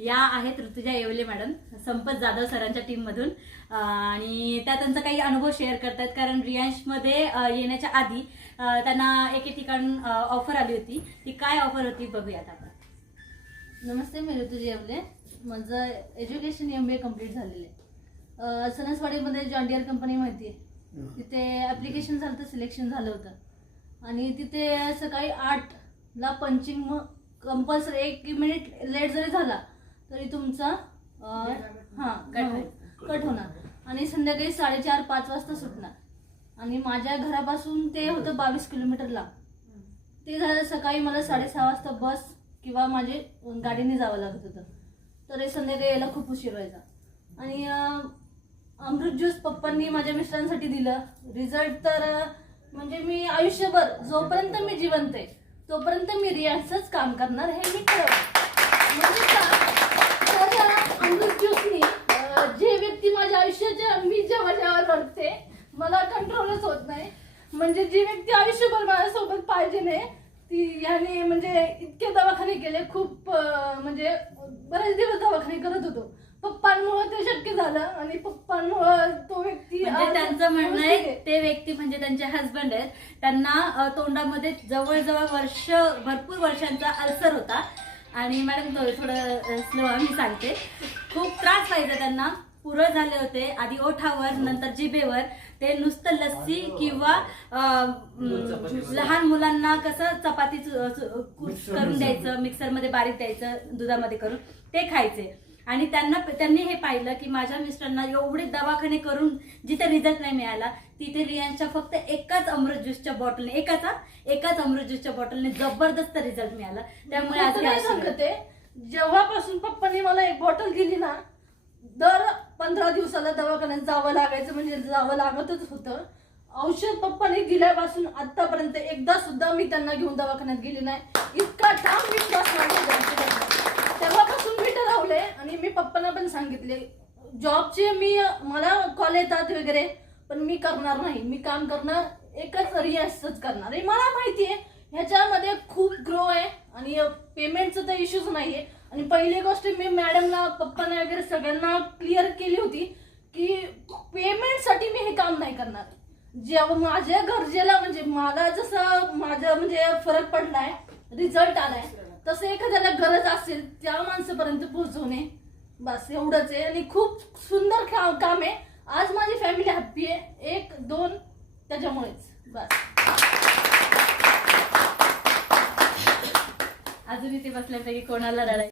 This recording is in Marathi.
या आहेत ऋतुजा येवले मॅडम, संपत जाधव सरांच्या टीम मधून, आणि त्या त्यांचा काही अनुभव शेअर करतात. कारण रियांशमध्ये येण्याच्या आधी त्यांना एके ठिकाण ऑफर आली होती. ती काय ऑफर होती बघूयात आपण. नमस्ते, मी ऋतुजा येवले. माझं एज्युकेशन MBA कंप्लीट झालेलं आहे. सणसवाडीमध्ये जॉन डियर कंपनी माहिती आहे, तिथे ॲप्लिकेशन झालं होतं, सिलेक्शन झालं होतं. आणि तिथे सकाळी 8ला पंचिंग, मग कंपल्सरी 1 मिनिट लेट जरी झाला तरी तुमचा कट होणार. आणि संध्याकाळी 4:30-5 वाजता सुटणार. आणि माझ्या घरापासून ते होतं 22 किलोमीटर लांब. ते झालं सकाळी मला 6:30 वाजता बस किंवा माझे गाडीने जावं लागत होतं. तर संध्याकाळी यायला खूप उशीर व्हायचा. आणि अमृत ज्यूस पप्पांनी माझ्या मिस्टरांसाठी दिलं. रिझल्ट तर म्हणजे मी आयुष्यभर जोपर्यंत मी जिवंत आहे तोपर्यंत मी रियांशच काम करणार हे मी ठरवलं. म्हणजे तर अमृत ज्यूसनी जे व्यक्ती माझ्या आयुष्याच्या मी जेव्हा रडते मला कंट्रोलच होत नाही. म्हणजे जी व्यक्ती आयुष्यभर माझ्यासोबत पाहिजे नाही ती याने म्हणजे इतके दवाखाने केले, खूप म्हणजे बरेच दिवस दवाखाने करत होतो. पप्पांमुळे ते शक्य झालं आणि पप्पांमुळे तो व्यक्ती म्हणजे त्यांचं म्हणणं आहे ते व्यक्ती म्हणजे त्यांचे हस्बंड आहेत. त्यांना तोंडामध्ये जवळजवळ भरपूर वर्षांचा अल्सर होता. आणि मॅडम थोडं स्लो मी सांगते, खूप त्रास व्हायचा त्यांना. पुरळ झाले होते आधी ओठावर, नंतर जिभेवर. ते नुसतं लस्सी किंवा लहान मुलांना कसं चपाती करून द्यायचं, मिक्सरमध्ये बारीक द्यायचं दुधामध्ये करून, ते खायचे. आणि त्यांनी हे पाहिलं की माझ्या मिस्टरांना एवढे दवाखाने करून जिथे रिझल्ट नाही मिळाला तिथे रियांशच्या फक्त एकाच अमृत ज्यूसच्या बॉटलने जबरदस्त रिझल्ट मिळाला. त्यामुळे आज सांगते, जेव्हापासून पप्पांनी मला एक बॉटल दिली ना, दर 15 दिवसाला दवाखान्यात जावं लागायचं, म्हणजे जावं लागतच होतं. औषध पप्पांनी दिल्यापासून आतापर्यंत एकदा सुद्धा मी त्यांना घेऊन दवाखान्यात गेली नाही. इतका ठाम विश्वास माझ्या. तेव्हापासून मी ठरवले आणि मी पप्पांना पण सांगितले, जॉबचे मला कॉल येतात वगैरे, पण मी करणार नाही. मी काम करणार एकच रियांशच करणार. मला माहितीये ह्याच्यामध्ये खूप ग्रो आहे आणि पेमेंटचं तर इश्यूज नाहीये. आणि पहिली गोष्ट मी मॅडमला, पप्पांना वगैरे सगळ्यांना क्लिअर केली होती की पेमेंटसाठी मी हे काम नाही करणार. जेव्हा माझ्या गरजेला म्हणजे मला जसं माझं म्हणजे फरक पडलाय, रिझल्ट आलाय, तसं एखाद्याला गरज असेल त्या माणसापर्यंत पोहोचवणे, बस एवढंच आहे. आणि खूप सुंदर काम आहे. आज माझी फॅमिली हॅप्पी आहे, 1-2 त्याच्यामुळेच बस. अजून इथे बसल्यापैकी कोणाला रडायचं